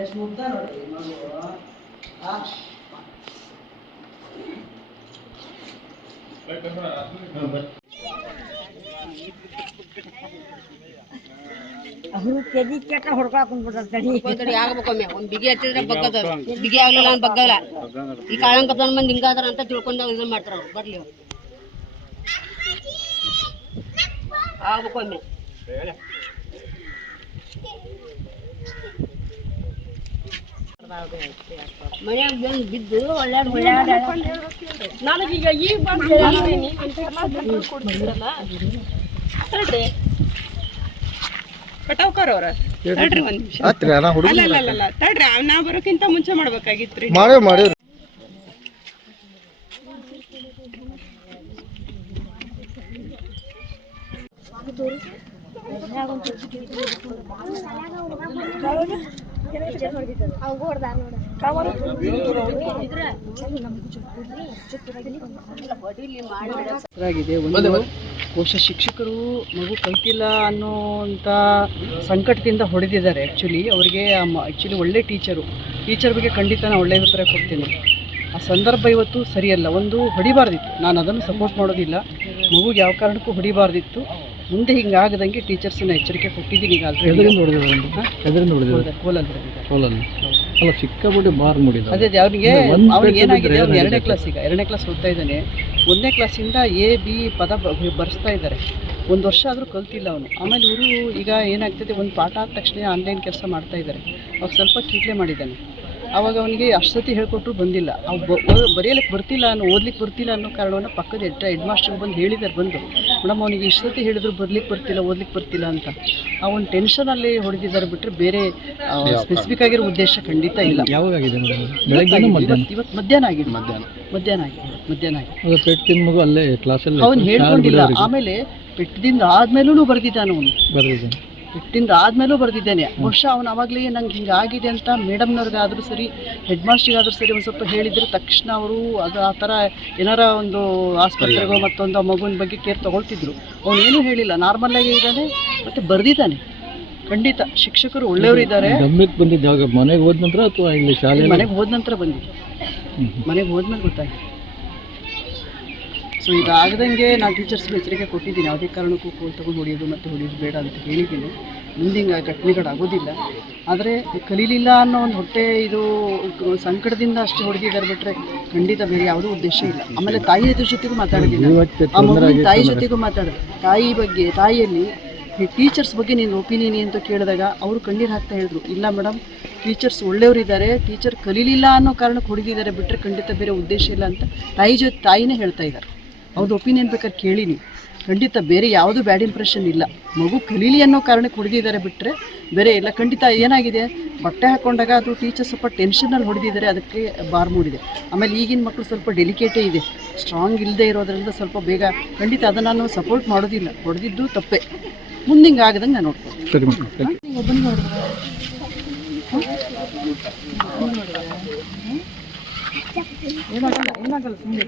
ಎಷ್ಟು ಮುಗ್ದ ನೋಡಿ ಮಗು ಅದು ಕೆಜಿ ಕೆಟ್ಟ ಹೊಡ್ಕೊಕೊಂಡ್ಬಿಡ್ತಾರೆ ಆಗ್ಬೇಕೊಮ್ಮೆ ಒಂದು ಬಿಗಿ ಹತ್ತಿದ್ರೆ ಬಗ್ಗದ ಬಿಗಿ ಆಗ್ಲಿಲ್ಲ ಅಂತ ಬಗ್ಗಲ್ಲ ಈ ಕಾಳಂಕದ ಮಂದಿ ಹಿಂಗಾದ್ರ ಅಂತ ತಿಳ್ಕೊಂಡು ಇದನ್ನ ಮಾಡ್ತಾರ ಅವ್ರು ಬರ್ಲಿ ಆಗ್ಬೇಕೊಮ್ಮೆ ಮನ್ಯಾಗ ಬಂದು ಬಿದ್ದು ಒಳ್ಳೆ ನನಗೀಗ ಈಗ ಬಂದು ಕಟಾವ್ಕರ್ ಅವ್ರ ತಡ್ರಿ ಒಂದ್ ನಿಮಿಷ ಅಲ್ಲ ತಡ್ರಿ ನಾ ಬರೋಕ್ಕಿಂತ ಮುಂಚೆ ಮಾಡ್ಬೇಕಾಗಿತ್ರಿ ಮಾಡಿ ಒಂದು ಬಹುಶಃ ಶಿಕ್ಷಕರು ಮಗು ಕಲ್ತಿಲ್ಲ ಅನ್ನೋಂಥ ಸಂಕಟದಿಂದ ಹೊಡೆದಿದ್ದಾರೆ. ಆ್ಯಕ್ಚುಲಿ ಅವರಿಗೆ ಆ್ಯಕ್ಚುಲಿ ಒಳ್ಳೆ ಟೀಚರ್ ಬಗ್ಗೆ ಖಂಡಿತ ನಾನು ಒಳ್ಳೆಯ ಅಭಿಪ್ರಾಯ ಕೊಡ್ತೀನಿ. ಆ ಸಂದರ್ಭ ಇವತ್ತು ಸರಿಯಲ್ಲ. ಒಂದು ಹೊಡಿಬಾರ್ದಿತ್ತು, ನಾನು ಅದನ್ನು ಸಪೋರ್ಟ್ ಮಾಡೋದಿಲ್ಲ. ಮಗುಗೆ ಯಾವ ಕಾರಣಕ್ಕೂ ಹೊಡಿಬಾರ್ದಿತ್ತು. ಮುಂದೆ ಹಿಂಗಾಗದಂಗೆ ಟೀಚರ್ಸನ್ನ ಎಚ್ಚರಿಕೆ ಕೊಟ್ಟಿದ್ದೀನಿ. ಈಗ ಅಲ್ಲ ಸಿಕ್ಕಾಬಿಟ್ಟು ಬಾರ್ ಮೂಡಿದ ಅದೇ ಅವ್ನಿಗೆ ಏನಾಗಿದೆ, ಅವ್ನು 2ನೇ ಕ್ಲಾಸ್, ಈಗ 2ನೇ ಕ್ಲಾಸ್ ಓದ್ತಾ ಇದ್ದಾನೆ. 1ನೇ ಕ್ಲಾಸಿಂದ A B ಪದ ಬರೆಸ್ತಾ ಇದ್ದಾರೆ. 1 ವರ್ಷ ಆದರೂ ಕಲ್ತಿಲ್ಲ ಅವನು. ಆಮೇಲೆ ಇವರು ಈಗ ಏನಾಗ್ತದೆ, ಒಂದು ಪಾಠ ಆದ ತಕ್ಷಣ ಆನ್ಲೈನ್ ಕೆಲಸ ಮಾಡ್ತಾ ಇದ್ದಾರೆ. ಅವಾಗ ಸ್ವಲ್ಪ ಕೀಟ್ಲೆ ಮಾಡಿದ್ದಾನೆ. ಆವಾಗ ಅವನಿಗೆ ಅಷ್ಟು ಸತಿ ಹೇಳ್ಕೊಟ್ರು ಬಂದಿಲ್ಲ. ಬರೆಯಲಿಕ್ಕೆ ಬರ್ತಿಲ್ಲ ಓದ್ಲಿಕ್ಕೆ ಬರ್ತಿಲ್ಲ ಅನ್ನೋ ಕಾರಣವನ್ನು ಪಕ್ಕದ ಹೆಡ್ ಮಾಸ್ಟರ್ಗೆ ಬಂದು ಹೇಳಿದ್ದಾರೆ. ಮೇಡಮ್ ಅವನಿಗೆ ಇಷ್ಟು ಸತಿ ಹೇಳಿದ್ರು ಓದ್ಲಿಕ್ಕೆ ಬರ್ತಿಲ್ಲ ಅಂತ. ಆ ಒಂದು ಟೆನ್ಷನಲ್ಲಿ ಹೊಡೆದಿದ್ದಾರೆ ಬಿಟ್ಟರೆ ಬೇರೆ ಸ್ಪೆಸಿಫಿಕ್ ಆಗಿರೋ ಉದ್ದೇಶ ಖಂಡಿತ ಇಲ್ಲ. ಯಾವಾಗಿದೆ? ಇವತ್ತು ಮಧ್ಯಾಹ್ನ ಆಗಿದೆ. ಮಗು ಅಲ್ಲೇ ಕ್ಲಾಸಲ್ಲಿ ಅವನು ಹೇಳ್ಕೊಂಡಿಲ್ಲ. ಆಮೇಲೆ ಪೆಟ್ಟದಿಂದ ಆದ್ಮೇಲೂ ಬರೆದಿದ್ದಾನೆ ಅವನು. ಪೆಟ್ಟಿಂದ ಆದ್ಮೇಲೂ ಬರೆದಿದ್ದೇನೆ. ಬಹುಶಃ ಅವನು ಅವಾಗಲೇ ನಂಗೆ ಹಿಂಗಾಗಿದೆ ಅಂತ ಮೇಡಮ್ನವ್ರಿಗಾದ್ರೂ ಸರಿ, ಹೆಡ್ ಮಾಸ್ಟ್ರಿಗಾದ್ರೂ ಸರಿ ಒಂದು ಸ್ವಲ್ಪ ಹೇಳಿದರೆ ತಕ್ಷಣ ಅವರು ಅದು ಆ ಥರ ಏನಾರ ಒಂದು ಆಸ್ಪತ್ರೆಗೋ ಮತ್ತೊಂದು ಆ ಮಗುವಿನ ಬಗ್ಗೆ ಕೇರ್ ತೊಗೊಳ್ತಿದ್ರು. ಅವನೇನೂ ಹೇಳಿಲ್ಲ, ನಾರ್ಮಲಾಗಿ ಇದ್ದಾನೆ ಮತ್ತು ಬರೆದಿದ್ದಾನೆ. ಖಂಡಿತ ಶಿಕ್ಷಕರು ಒಳ್ಳೆಯವರು ಇದ್ದಾರೆ. ಮನೆಗೆ ಹೋದ ನಂತರ ಅಥವಾ ಇಲ್ಲಿ ಶಾಲೆ ಮನೆಗೆ ಹೋದ ನಂತರ ಬಂದಿದೆ. ಮನೆಗೆ ಹೋದ್ಮೇಲೆ ಗೊತ್ತಾಗಿದೆ. ಸೊ ಈಗ ಆಗದಂಗೆ ನಾನು ಟೀಚರ್ಸ್ಗೆ ಎಚ್ಚರಿಕೆ ಕೊಟ್ಟಿದ್ದೀನಿ. ಯಾವುದೇ ಕಾರಣಕ್ಕೂ ಕೋಲ್ ತೊಗೊಂಡು ಹೊಡೆಯೋದು ಬೇಡ ಅಂತ ಹೇಳಿದ್ದೀನಿ. ಮುಂದಿನ ಘಟನೆಗಳಾಗೋದಿಲ್ಲ. ಆದರೆ ಕಲೀಲಿಲ್ಲ ಅನ್ನೋ ಒಂದು ಹೊಟ್ಟೆ ಇದು ಸಂಕಟದಿಂದ ಅಷ್ಟೇ ಹೊಡೆದಿದ್ದಾರೆ ಬಿಟ್ಟರೆ ಖಂಡಿತ ಬೇರೆ ಯಾವುದೂ ಉದ್ದೇಶ ಇಲ್ಲ. ಆಮೇಲೆ ತಾಯಿ ಜೊತೆಗೂ ಮಾತಾಡಿದ್ದೀನಿ. ಆ ಮಗುವಿನ ತಾಯಿ ಜೊತೆಗೂ ಮಾತಾಡಿದೆ. ತಾಯಿಯಲ್ಲಿ ಟೀಚರ್ಸ್ ಬಗ್ಗೆ ನೀನು ಒಪಿನಿಯನ್ ಅಂತ ಕೇಳಿದಾಗ ಅವರು ಕಣ್ಣೀರು ಹಾಕ್ತಾ ಹೇಳಿದ್ರು, ಇಲ್ಲ ಮೇಡಮ್ ಟೀಚರ್ಸ್ ಒಳ್ಳೆಯವರಿದ್ದಾರೆ, ಟೀಚರ್ ಕಲೀಲಿಲ್ಲ ಅನ್ನೋ ಕಾರಣಕ್ಕೆ ಹೊಡೆದಿದ್ದಾರೆ ಬಿಟ್ಟರೆ ಖಂಡಿತ ಬೇರೆ ಉದ್ದೇಶ ಇಲ್ಲ ಅಂತ ತಾಯಿನೇ ಹೇಳ್ತಾ ಇದ್ದಾರೆ. ಅವ್ರದ್ದು ಒಪಿನಿಯನ್ ಬೇಕಾದ್ರೆ ಕೇಳಿ ನೀವು. ಖಂಡಿತ ಬೇರೆ ಯಾವುದೂ ಬ್ಯಾಡ್ ಇಂಪ್ರೆಷನ್ ಇಲ್ಲ. ಮಗು ಕಲೀಲಿ ಅನ್ನೋ ಕಾರಣಕ್ಕೆ ಹೊಡೆದಿದ್ದಾರೆ ಬಿಟ್ಟರೆ ಬೇರೆ ಇಲ್ಲ. ಖಂಡಿತ ಏನಾಗಿದೆ, ಬಟ್ಟೆ ಹಾಕ್ಕೊಂಡಾಗ ಅದು ಟೀಚರ್ ಸ್ವಲ್ಪ ಟೆನ್ಷನಲ್ಲಿ ಹೊಡೆದಿದ್ದಾರೆ, ಅದಕ್ಕೆ ಬಾರ್ ಮೂಡಿದೆ. ಆಮೇಲೆ ಈಗಿನ ಮಕ್ಕಳು ಸ್ವಲ್ಪ ಡೆಲಿಕೇಟೇ ಇದೆ, ಸ್ಟ್ರಾಂಗ್ ಇಲ್ಲದೆ ಇರೋದ್ರಿಂದ ಸ್ವಲ್ಪ ಬೇಗ ಖಂಡಿತ ಅದನ್ನು ನಾನು ಸಪೋರ್ಟ್ ಮಾಡೋದಿಲ್ಲ. ಹೊಡೆದಿದ್ದು ತಪ್ಪೆ. ಮುಂದಿಂಗೆ ಆಗದಂಗೆ ನಾನು ನೋಡ್ತೀನಿ. ಏನಾಗಲ್ಲ ಸುಮ್ಮನೆ